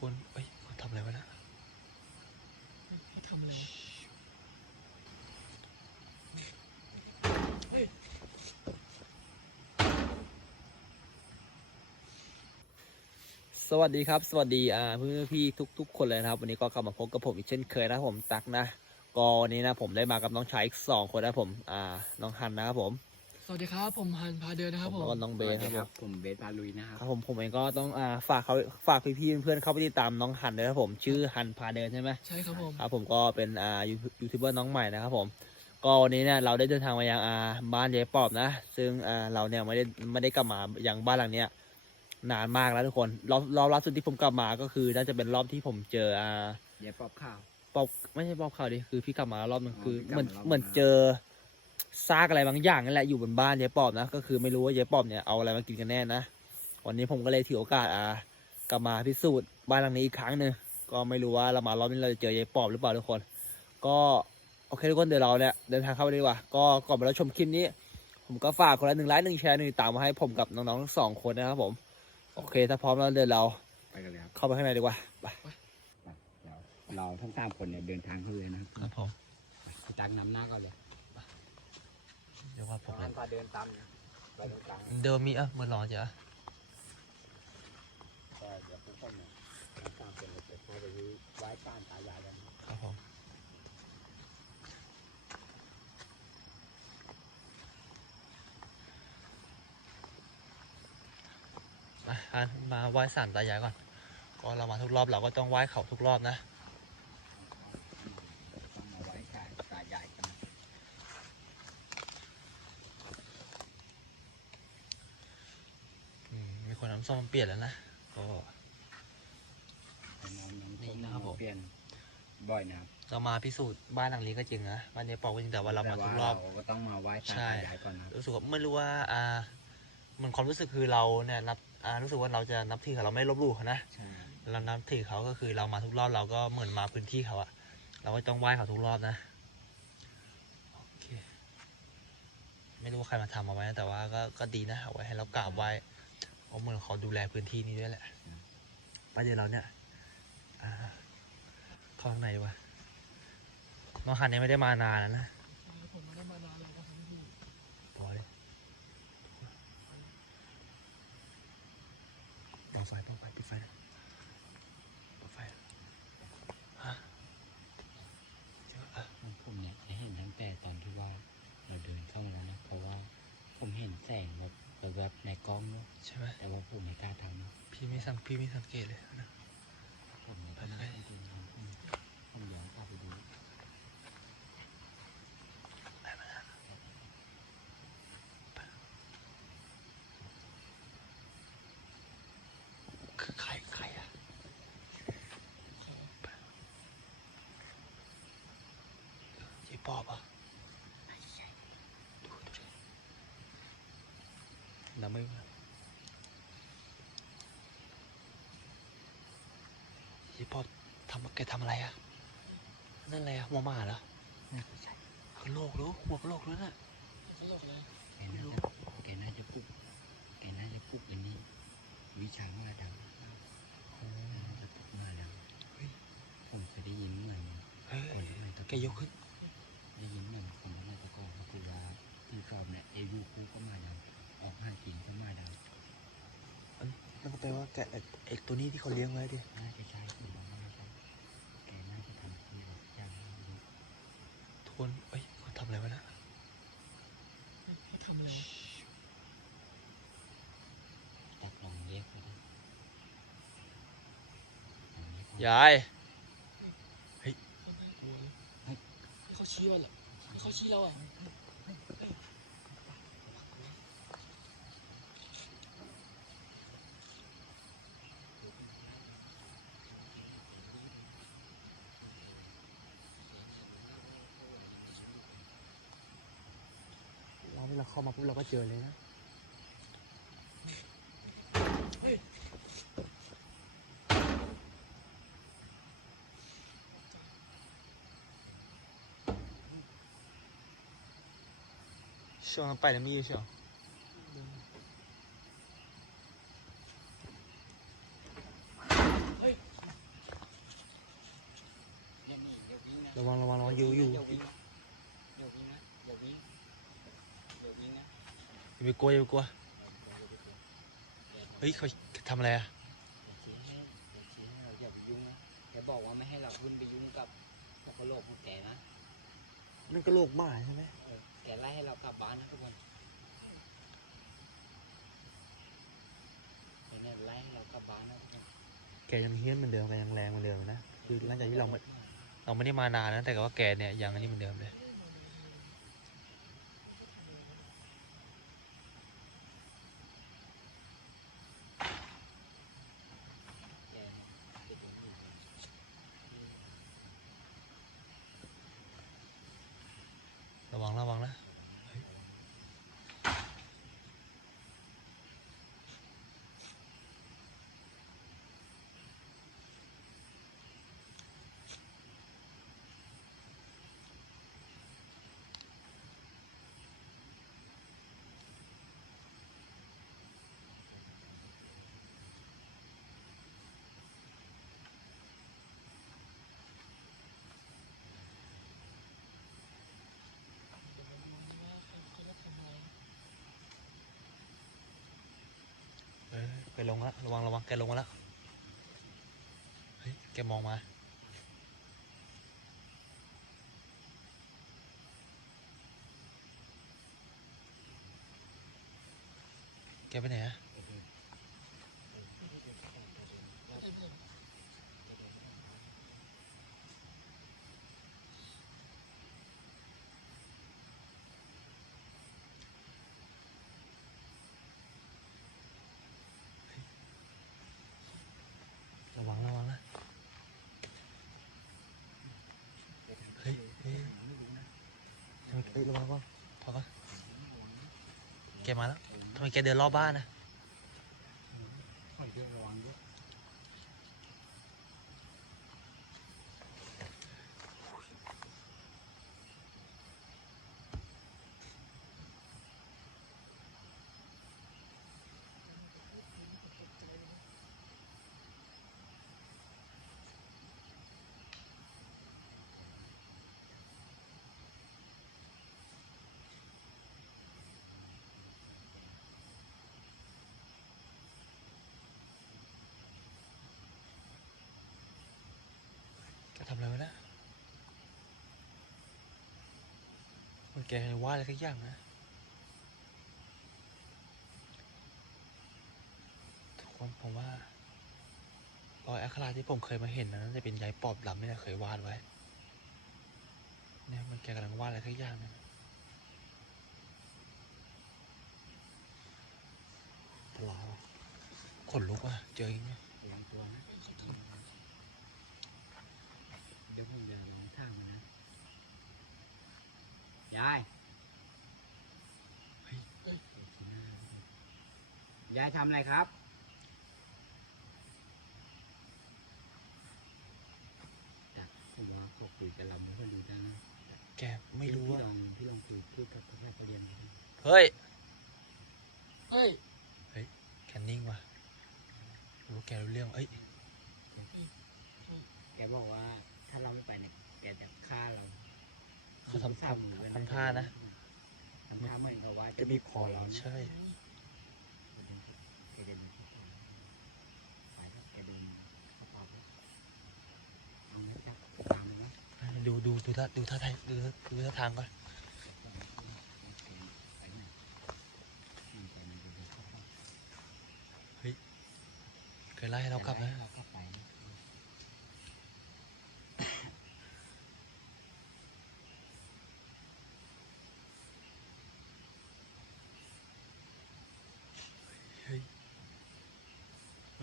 คนเอ้ยเขาทำอะไรวะนะให้ทำอะไรเฮ้ยสวัสดีครับ สวัสดีอ่าเพื่อนๆพี่ทุก ๆ คนเลยนะครับ วันนี้ก็กลับมาพบกับผมอีกเช่นเคยนะครับผมตักนะก็วันนี้นะผมได้มากับน้องชายอีกสองคนนะครับผมอ่าน้องฮันนะครับผม สวัสดีครับ ผมฮันพาเดินนะครับผมแล้วก็น้องเบสนะครับผมผมเบสบาลุยนะครับครับผมผมเองก็ต้องอ่าฝากเขาฝากพี่ๆเพื่อนๆเข้าไปติดตามน้องฮันด้วยนะครับผมชื่อฮันพาเดินใช่ไหม ใช่ครับผม ครับผมก็เป็นอ่ายูยูทูบเบอร์น้องใหม่นะครับผม ก็วันนี้เนี่ยเราได้เดินทางมายังอ่าบ้านยายปอบนะ ซึ่งอ่าเราเนี่ยไม่ได้ไม่ได้กลับมายังบ้านหลังเนี้ยนานมากแล้วทุกคนรอบรอบล่าสุดที่ผมกลับมาก็คือน่าจะเป็นรอบที่ผมเจออ่าอย่าปอบข่าว ปอบไม่ใช่ปอบข่าวดิคือพี่กลับมารอบนึงอ๋อคือพี่กลัเหมือนบมารอบเหมือนนึงเจอ ซากอะไรบางอย่างนั่นแหละอยู่บนบ้านยายปอบนะก็คือไม่รู้ว่ายายปอบเนี่ยเอาอะไรมากินกันแน่นะวันนี้ผมก็เลยถือโอกาสอ่ากลับมาพิสูจน์บ้านหลังนี้อีกครั้งหนึ่งก็ไม่รู้ว่าเรามารอบนี้เราจะเจอยายปอบหรือเปล่าทุกคน ก็โอเคทุกคนเดี๋ยวเราเนี่ยเดินทางเข้าไปดีกว่า ก็ก่อนไปแล้วชมคลิปนี้ ผมก็ฝากคนละหนึ่งไลค์หนึ่งแชร์หนึ่งติดตามมาให้ผมกับน้องๆทั้งสองคนนะครับผม โอเคถ้าพร้อมแล้วเดี๋ยวเราไปกันเลยครับเข้าไปข้างในดีกว่าไปเดี๋ยวเราทั้งสามคนเนี่ยเดินทางเข้าเลยนะครับครับผมพี่ตักนำหน้าก่อนเลย เดี๋ยวว่าผมน้องพาเดินตามนะไปตรงกลางเดิมมีอะมือรอจ้ะก็เดี๋ยวทุกคนเนี่ยทั้งสามคนเนี่ยจะเข้าไปที่ไหว้ก้านตายายกันครับผมมาอะมาไหว้สารตายายก่อน ก็เรามาทุกรอบเราก็ต้องไหว้เขาทุกรอบนะ ต้องมาไหว้ก้านตายายกัน อืมมีคนน้ำ ส้มเปลี่ยนแล้วนะก็น้องน้องนี่นะครับผม เปลี่ยนบ่อยนะครับเรามาพิสูจน์บ้านหลังนี้ก็จริงนะบ้านยายปอกก็จริงแต่ว่าเรามาทุกรอบ แต่ว่าเราก็ต้องมาไหว้ก้านใช่ตายายก่อนนะครับรู้สึกว่าไม่รู้ว่าอ่ามันความรู้สึกคือเราเนี่ยนับอ่ารู้สึกว่าเราจะนับถือเขาเราไม่ลบหลู่เขานะ ใช่เรานับถือเขาก็คือเรามาทุกรอบเราก็เหมือนมาพื้นที่เขาอะเราก็ต้องไหว้เขาทุกรอบนะโอเคไม่รู้ว่าใครมาทำเอาไว้นะแต่ว่าก็ก็ดีนะเอาไว้ให้เรากราบไหว้ เพราะเหมือนเขาดูแลพื้นที่นี้ด้วยแหละไป้าเดี๋ยวเราเนี่ยอ่าเข้างในว่าน้องฮันเนี่ยไม่ได้มานานแล้วนะผมไม่ได้มานานแล้วครับพี่พอเลยเปิดไฟเปิดไฟปิดไฟนะเปิดไฟฮะเจออะผมเนี่ยเห็นตั้งแต่ตอนที่ว่าเราเดินเข้ามาแล้วนะเพราะว่าผมเห็นแสงแบบ แบบๆในกล้องเนาะใช่ไหมแต่ว่าผมไม่กล้าทำนะพี่ไม่สังพี่ไม่สังเกตเลยนะผมไม่กล้าทำจริงๆนะผมผมย้อนกลับไปดูคือใครใครอะยายปอบอะดูดูดิ ดำไม่มายายปอบทำแกทำอะไรอะนั่นอะไรอะหัวหมาเหรอน่าจะใช่กระโหลกรู้หัวกระโหลกรู้น่ะเขาหลอกอะไรแกน่าจะแกน่าจะปลุกแกน่าจะปลุกอันนี้ วิชามาดำน่าจะปลุกมาดำเฮ้ยผมเคยได้ยินเหมือนเฮ้ยคนสมัยตะแกยกขึ้น ได้ยินเหมือนคนสมัยตะกอนก็คือว่าที่ชอบเนี่ยเอยูคู่ก็มาดำออกห้ากินก็มาดำ นั่นก็ แปลว่าแกไอ้ไอ้ตัวนี้ที่เขาเลี้ยงไว้ดิน่าจะใช่ผมว่าน่าจะใช่แกน่าจะทำที่แบบอย่างนี้ทวนเอ้ยเขาทำอะไรวะนะให้ทำอะไรตัดลองเรียกก็ได้ลองเรียกก่อนยาย เขาไม่หัวเลยให้เขาชี้ว่าเหรอให้เขาชี้เราอะ เข้ามาปุ๊บเราก็เจอเลยนะเฮ้ยช่วงนั้นไปแล้วมีอยู่เชียวเฮ้ย ไปกลัวอย่าไปกลัว เฮ้ยเขาทำอะไรอะชี้ให้ชี้ให้เราอย่าไปยุ่งนะแกบอกว่าไม่ให้เราขึ้นไปยุ่งกับกับกระโหลกของแกนะ นั่นกระโหลกหมาใช่ไหมเออแกไล่ให้เรากลับบ้านนะทุกคนแกเนี่ยไล่ให้เรากลับบ้านนะทุกคนแกยังเฮี้ยนเหมือนเดิมแกยังแรงเหมือนเดิมนะ คือหลังจากที่เราไม่เราไม่ได้มานานนะแต่ว่าแกเนี่ยยังอันนี้เหมือนเดิมเลย แกเนี่ยเป็นคนอื่น ระวังระวังนะ แกลงแล้วระวังระวังแกลงมาแล้วเฮ้ยแกมองมาแกไปไหนอะวังระวังนะ เฮ้ยเฮ้ยเฮ้ยระวังระวังพอก่อน แกมาแล้วทำไมแกเดินรอบบ้านนะ คอยเดินระวังด้วย แกทำอะไรไว้นะมัน แกว่าอะไรสักอย่างนะทุกคนผมว่ารอยอัคราที่ผมเคยมาเห็นนะน่าจะเป็นยายปอบดำนี่แหละเคยวาดไว้ เนี่ยมันแกกำลังวาดอะไรสักอย่างนะตลอดขนลุกอะเจออย่างเงี้ยตัวนะเดี๋ยวผมจะลองทางมันนะ ยายเฮ้ยยายทำอะไรครับ แต่ผมว่าเขาคุยกับเราไม่ค่อยรู้จักนะแกไม่รู้ว่าพี่ลองพี่ลองคุยพูดกับพนักเรียนดูเฮ้ย เฮ้ย แกนิ่งว่ะรู้แกรู้เรื่อง เอ้ย แกบอกว่าถ้าเราไม่ไปเนี่ยแกจะฆ่าเรา เขาทำฆ่าหมูเลยทำท่านะทำท่าเหมือนกับว่าจะมีคอเราใช่แกเดินไปครับแกเดินเข้าป่าครับเอาเนี้ยครับตามเลยนะดูดูดูท่าดูท่าทางดูดูท่าทางก่อนไปไหนอืมไปไหนก็เดินเข้าป่าเคยไล่ให้เรากลับนะ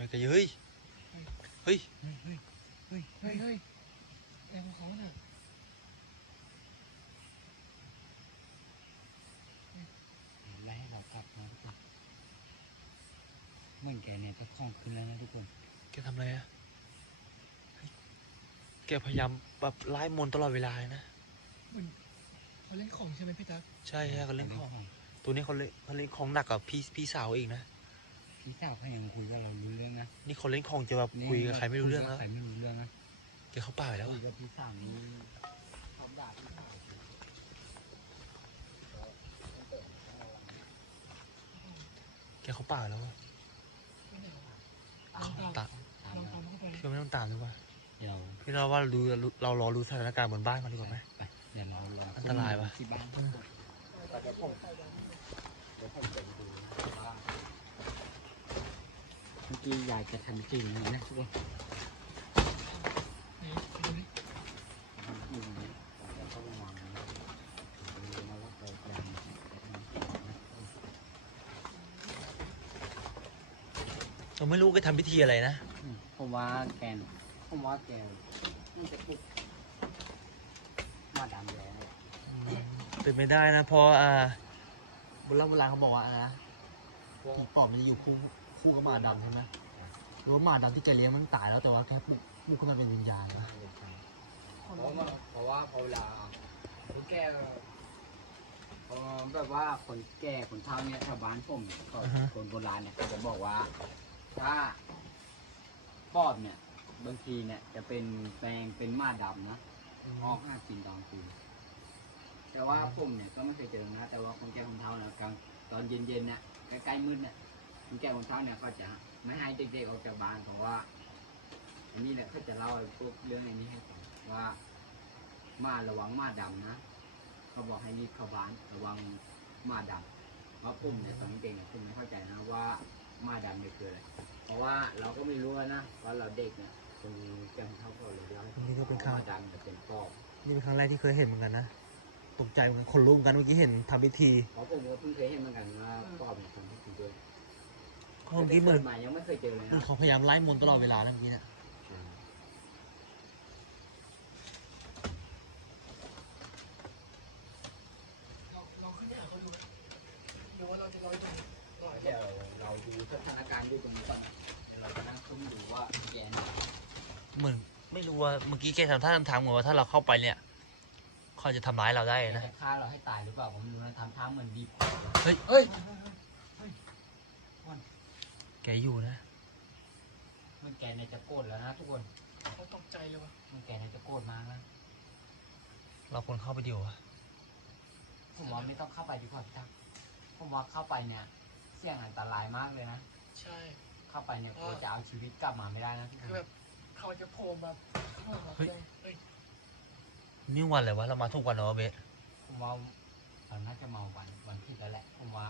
มันกันเฮ้ย เฮ้ย เฮ้ย เฮ้ย เฮ้ย เฮ้ยแรงของน่ะไล่ให้เรากลับมาทุกคนเหมื่อนแกเนี่ยจะคล่องขึ้นแล้วนะทุกคน แกทำอะไรอะเฮ้ยแกพยายามแบบไล่มนตลอดเวลาเลยนะ มันเขาเล่นของใช่ไหมพี่ตั๊ก ใช่ใช่เขาเล่นของ ตัวนี้เขาเล่นเขาเล่นของหนักกว่าพี่พี่สาวอีกนะ พี่สาวเขายังคุยกับเรารู้เรื่องนะนี่เขาเล่นของจะแบบคุยกับใครไม่รู้เรื่องแล้วใครไม่รู้เรื่องนะแกเข้าป่าไปแล้วคุอะยกับพี่สาวนี่ชอบด่าพี่สาวแกเขาป่าแล้ววะไม่ไหนวะตามลองตามตามลองตามเข้าไปพี่ว่าไม่ต้องตามดีกว่าเดี๋ยวพี่เราว่าเราดูเรารอรู้สถานการณ์บนบ้านก่อนดีกว่าไหมไปเดี๋ยวเราลองอันตรายปะที่บ้านเดี๋ยวผมเดี๋ยวผมไปดูว่า เมื่อกี้ยายจะทำจริงนะนะทุกคนไหนไปดูดิทำจริงนะเดี๋ยวต้องระวังนะดูนะว่าเราจะทำจริงนะเราไม่รู้แกทำพิธีอะไรนะอืมผมว่าแกนผมว่าแกน่าจะปลุกมาดำแล้วเป็นไม่ได้นะเพราะอ่าโบราณโบราณเขาบอกว่าอ่าผีปอบมันจะอยู่คู่ คู่กับหมาดำใช่ไหมรู้หมาดำที่แกเลี้ยงมันตายแล้วแต่ว่าแค่ปลุกปลุกขึ้นมาเป็นวิญญาณนะเพราะว่าเพราะว่าพอเวลาคนแก่เอ่อแบบว่าคนแก่คนเฒ่าเนี่ยแถวบ้านผมเนี่ยเขาคนโบราณเนี่ยเขาจะบอกว่า ถ้าปอบเนี่ย บางทีเนี่ย จะเป็นแปลงเป็นหมาดำนะออกหากินตอนคืนแต่ว่าผมเนี่ยก็ไม่เคยเจอนะแต่ว่าคนแก่คนเฒ่าเนี่ยกลางตอนเย็นๆเนี่ยใกล้ๆมืดเนี่ย คนแก่คนเฒ่าเนี่ยก็จะไม่ให้เด็กๆออกจากบ้านเพราะว่าอันนี้เนี่ยเขาจะเล่าไอ้พวกเรื่องอันนี้ให้ฟังว่ามาระวังมาดำนะเขาบอกให้รีบเข้าบ้านระวังมาดำว่าผมเนี่ยตอนเด็กเนี่ยผมไม่เข้าใจนะว่ามาดำเนี่ยคืออะไรเพราะว่าเราก็ไม่รู้นะว่าเราเด็กเนี่ยคนจำเท่าเขาเลยเล่าให้ฟังนี่ก็เป็นข่าวมาดำจะเป็นปอบนี่เป็นครั้งแรกที่เคยเห็นเหมือนกันนะตกใจเหมือนกันขนลุกเหมือนกันเมื่อกี้เห็นทำพิธีเพราะผมก็เพิ่งเคยเห็นเหมือนกันว่าปอบเนี่ยทำพิธีด้วย เมื่อกี้เหมือนใหม่ยังไม่เคยเจอเลยเหมือนนะเขาพยายามไล่มนต์ตลอดเวลานะเมื่อกี้เนี่ยเราเราขึ้นไปหาเขาดูนะหรือว่าเราจะรออยู่ตรงนี้รอเดี๋ยวเราดูสถานการณ์ดูตรงนี้ก่อนนะเดี๋ยวเราจะนั่งคุ้มดูว่าแกเนี่ยเหมือนไม่รู้ว่าเมื่อกี้แกทำท่าทำทางเหมือนว่าถ้าเราเข้าไปเนี่ยเขาจะทำร้ายเราได้แกนะจะฆ่าเราให้ตายหรือเปล่าผมไม่รู้นะทำท่าเหมือนบีบคอ เฮ้ย เฮ้ย แกอยู่นะ มันแกเนี่ยจะโกรธแล้วนะทุกคนเขาตกใจเลยวะมันแกเนี่ยจะโกรธมากนะเราควรเข้าไปดีกว่าผมว่าไม่ต้องเข้าไปดีกว่าครับผมว่าเข้าไปเนี่ย เสี่ยงอันตรายมากเลยนะ ใช่ เข้าไปเนี่ยกลัวจะเอาชีวิตกลับมาไม่ได้นะทุกคคือนแบบเขาจะโผล่มาข้างหลังเราเลยเฮ้ยนี่วันอะไรวะเรามาทุกวันเหรอวะเบสผมว่าเราน่าจะมาวันวันผิดแล้วแหละผมว่า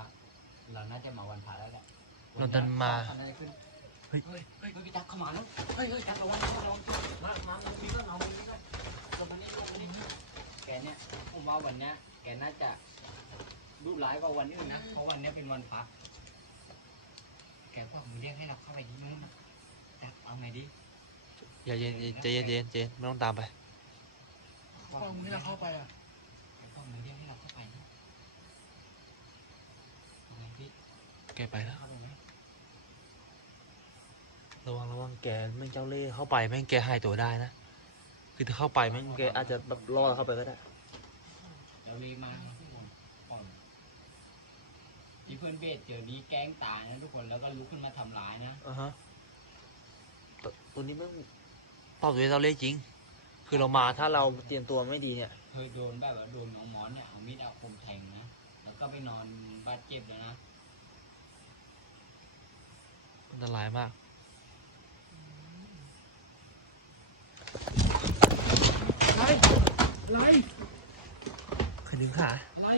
เราน่าจะมาวันพระแล้วแหละ นนทันมาเฮ้ยเฮ้ยเฮ้ยพี่จักเข้ามาแล้วเฮ้ยเฮ้ยจักระวังระวังมามามามีก็เอามีก็ลงมานี่ลงมานี่แกเนี่ยผมว่าวันเนี้ยแกน่าจะดุร้ายกว่าวันอื่นนะเพราะวันเนี้ยเป็นวันพักแกบอกมึงเรียกให้เราเข้าไปที่นู่นจักเอาไงดีอย่าเย็นใจเย็นใจเย็นใจเย็นไม่ต้องตามไปพอมึงไม่ได้เข้าไปอะแกบอกมึงเรียกให้เราเข้าไปนี่ไงดีแกไปแล้ว ระวังระวังแกแม่งเจ้าเล่ห์เข้าไปแม่งแกหายตัวได้นะ คือถ้าเข้าไปแม่งแกอาจจะแบบรอดเข้าไปก็ได้เดี๋ยวรีบมานะทุกคนก่อนที่เพื่อนเบสเจอนี้แกล้งตายนะทุกคนแล้วก็ลุกขึ้นมาทำร้ายนะอ่าฮะตัวตัวนี้แม่งตอบตัวเจ้าเล่ห์จริง คือเรามาถ้าเราเตรียมตัวไม่ดีเนี่ย เคยโดนแบบว่าโดนน้องมอนเนี่ยเอามีดเอาคมแทงนะแล้วก็ไปนอนบาดเจ็บเลยนะอันตรายมาก อะไรอะไรใครดึงขาอะไร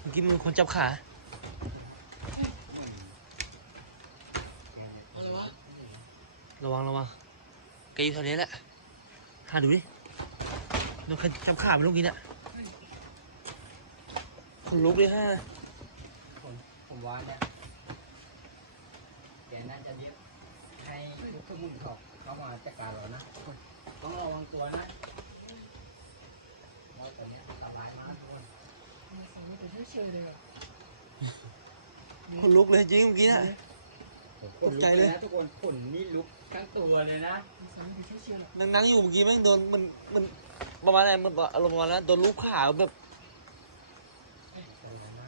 เมื่อกี้มึงคนจับขาอะไรวะระวังระวังแกอยู่แถวนี้แหละหาดูดิโดนใครจับขาไปลูกนี้เนี่ยคนลุกเลยฮะผมผมว่าเนี่ยแกน่าจะเรียกให้ลูกมุนเขาเขามาจัดการเรานะ ต้องระวังตัวนะเพราะตัวเนี้ยอันตรายมากทุกคนมันฟังไม่เป็นเฉยๆเลยอะคนลุกเลยจริงเมื่อกี้เนี่ยตกใจเลยนะทุกคนขนนี่ลุกทั้งตัวเลยนะมันฟังไม่เป็นเฉยๆหรอกนั่งนั่งอยู่เมื่อกี้แม่งโดนมันมันประมาณไหนมันอารมณ์ประมาณนั้นโดนลูกขาแบบ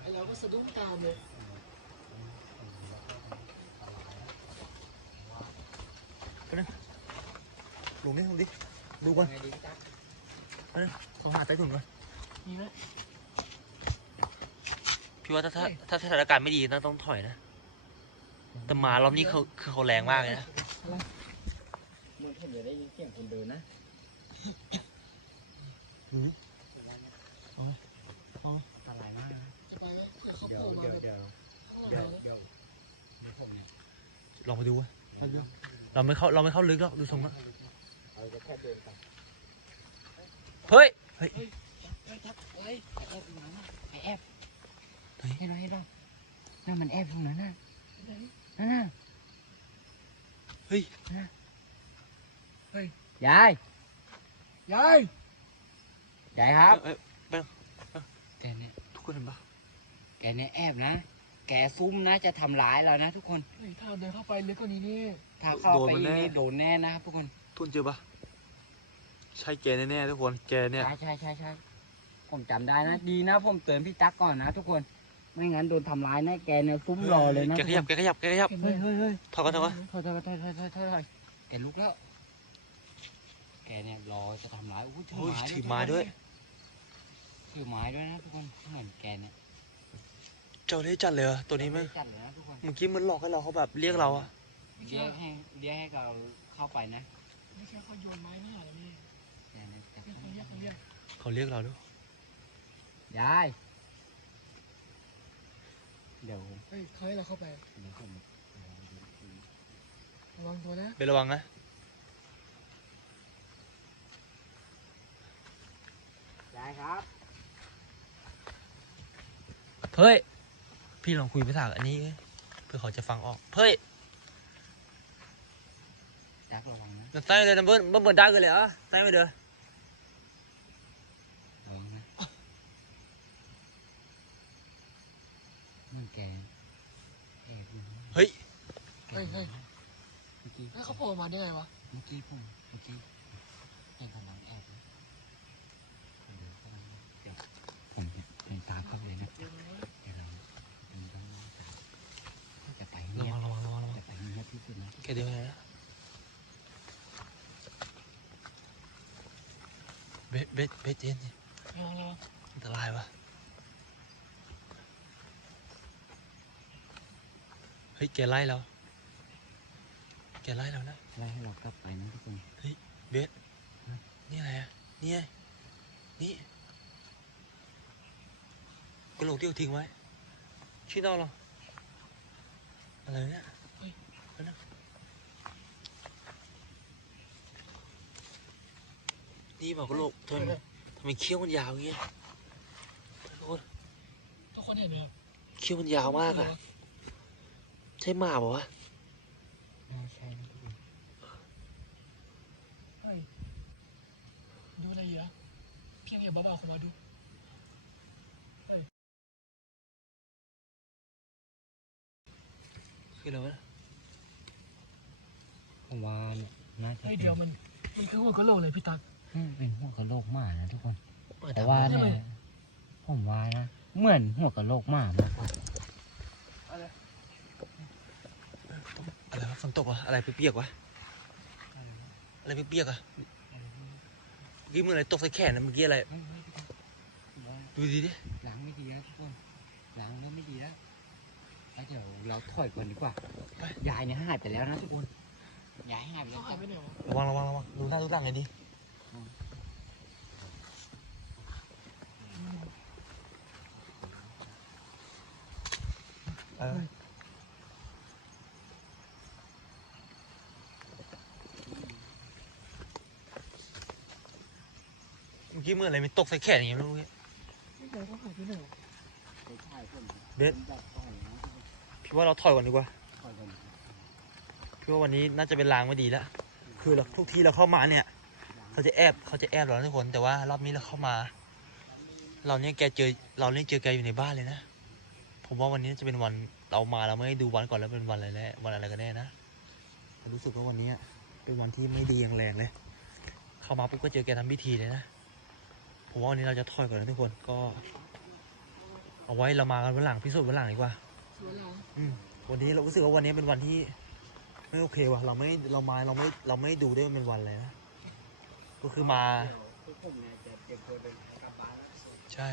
ไอ้เราก็สะดุ้งตามเลย ลงนี่ลงดิดูก่อนไงดีจ๊ะเขาหาใต้ถุนก่อนมีไหมพี่ว่าถ้าถ้าถ้าสถานการณ์ไม่ดีน่าต้องถอยนะ แต่หมารอบนี้เขาคือเขาแรงมากเลยนะเหมือนผมจะได้ยินเสียงคนเดินนะหืมอะไรมากนะจะไปไหมเผื่อเขาเดี๋ยโผวล่มาเดี๋ยวแบบเดี๋ยวข้างหลังเราเดี๋ยวเดี๋ยวผมเนี่ยลองไปดูวะเราไม่เข้าเราไม่เข้าลึกหรอกดูทรงแล้ว เราจะแค่เดินไปเฮ้ย เฮ้ยเฮ้ทักเฮ้ยไอแอบอยู่ไหนน่ะไอแอบเห็นไหมเห็นป่ะนั่นมันแอบตรงนั้นน่ะนั่นน่ะเฮ้ยยายยายยายครับเอ้ยเอ้ยแกเนี่ยทุกคนเห็นปะแกเนี่ยแอบนะ แกซุ่มนะจะทำร้ายเรานะ ทุกคนถ้าเราเดินเข้าไปลึกกว่านี้นี่ถ้าเข้าไปนี่โดนแน่นะครับทุกคนทุนเจอปะ ใช่แกแน่ๆทุกคนแกเนี่ย ใช่ใช่ใช่ใช่ผมจำได้นะ ดีนะ ผมเตือนพี่ตั๊กก่อนนะ ทุกคน ไม่งั้นโดนทำร้ายนะแกเนี่ยซุ่มรอเลยนะแกขยับแกขยับแกขยับเห็นไหมเฮ้ยเฮ้ยเฮ้ยถอยก่อนถอยก่อนถอยถอยถอยถอยถอยถอยถอยแกลุกแล้ว แกเนี่ยรอจะทำร้ายอู้ถือโอ้ยไม้ถือไม้ด้วย ถือไม้ด้วยนะทุกคนเหมือนแกเนี่ยเจ้าเล่ห์จัดเลยเหรอตัวนี้ไหมงจัดเลยนะทุกคนเมื่อกี้มันหลอกให้เราเขาแบบเรียกเราอะไม่เรีใช่ยกให้เรียกให้เราเข้าไปนะ ไม่ใช่เขาโยนไม้หน้าเรา เรียกเขาเรียกเราด้วยยาย เดี๋ยวเฮ้ยเขาให้เราเข้าไปเดี๋ยวผมระวังตัวนะไประวังนะ ยายครับ เฮ้ย พี่ลองคุยภาษาอันนี้ เพื่อเขาจะฟังออก เฮ้ยตักระวังนะ nó tay lên nó vẫn vẫn vẫn đá cái lẽ tay mới được ระวังนะมันแกแอบอยู่นะ เฮ้ย เฮ้ยเฮ้ยเมื่อกี้แล้วเขาโผล่มาได้ไงวะ เมื่อกี้ผมเมื่อกี้เห็นกำลังแอบนะผมเดินเข้าไปนะเดี๋ยวผมเป็นตามเข้าไปเลยนะเดี๋ยวนะเดี๋ยวเราเป็นต้องจะไประเงียวับงระวังระวังระวังจะไปเงียบที่สุดนะแกเดียวไงนะเบสเบสเบสเย็นดิระวังระวังอันตรายวะ ฮ้ยแกไล่เรา แกไล่เรานะไล่ให้เรากลับไปนะทุกคนนี่อะไรอะนี่ไงนี่กระโหลกที่เขาทิ้งไว้ชื่อเราเหรออะไรเนี่ยเฮ้ยเดี๋ยวนะนี่บอกกระโหลกทำไมทำไมเขี้ยวมันยาวอย่างเงี้ยทุกคนทุกคนเห็นไหมครับเขี้ยวมันยาวมากอะ ใช่หมาเปล่าวะน่าใช่นะทุกคนเฮ้ยดูอะไรอยู่อะเพียงอย่าเบาๆเข้ามาดูคืออะไรวะผมว่าเนี่ยน่าจะเฮ้ยป็นเดี๋ยวมัน มันคือหัวกะโหลกเลยพี่ตั๊กอืมเป็นหัวกะโหลกหมานะทุกคนหมาแต่ดำว่าอะเนี่ย ผมว่านะ เหมือนหัวกะโหลกหมามากกว่า อะไร วะฝนตกวะอะไรเปียกๆวะอะไรเปียกๆอะเมื่อกี้มืออะไรตกใส่แขนนะเมื่อกี้อะไรเฮ้ยเฮ้ยพี่ตั๊กผมว่าดูดีดิล้างไม่ดีแล้วทุกคนล้างแล้วไม่ดีแล้วแล้วเดี๋ยวเราถอยก่อนดีกว่าไปยายเนี่ยหายไปแล้วนะทุกคน ยายหายไปแล้เขาวหายไปไหนวะระวังระวังระวังดูหน้าดูหลังไงดิเออ มื่อกี้มืออะไรมันตกใส่แขนอย่างเงี้ยไม่รู้เว้ยไม่ใช่เขาหายไปไหนวะไปถ่ยเบสผมจะถอยนคนพี่ว่าเราถอยก่อนดีกว่าพี่ว่าวันนี้น่าจะเป็นลางไม่ดีแล้วคือเราทุกทีเราเข้ามาเนี่ยเขาจะแอบเขาจะแอบเราทุกคนแต่ว่ารอบนี้เราเข้ามา เราเนี่ยแกเจอเราเนี่ยเจอแกอยู่ในบ้านเลยนะ ผมว่าวันนี้จะเป็นวันเรามาเราไม่ได้ดูวันก่อนแล้วเป็นวันอะไรแล้ววันอะไรกันแน่นะรู้สึกว่าวันนี้เป็นวันที่ไม่ดีอย่างแรงเลย เข้ามาปุ๊บก็เจอแกทำพิธีเลยนะ ผมว่าวันนี้เราจะถอยก่อนนะทุกคนก็ เอาไว้เรามากันวันหลังพิสูจน์วันหลังดีกว่าสวนหลังอืมวันนี้เรารู้สึกว่าวันนี้เป็นวันที่ ไม่โอเคว่ะเราไม่เรามาเราไม่เราไม่ดูด้วยว่าเป็นวันอะไรนะก็คือมาทุกผมเนี่ยจะเตรียมตัวเดินทางกลับบ้านแล้วใช่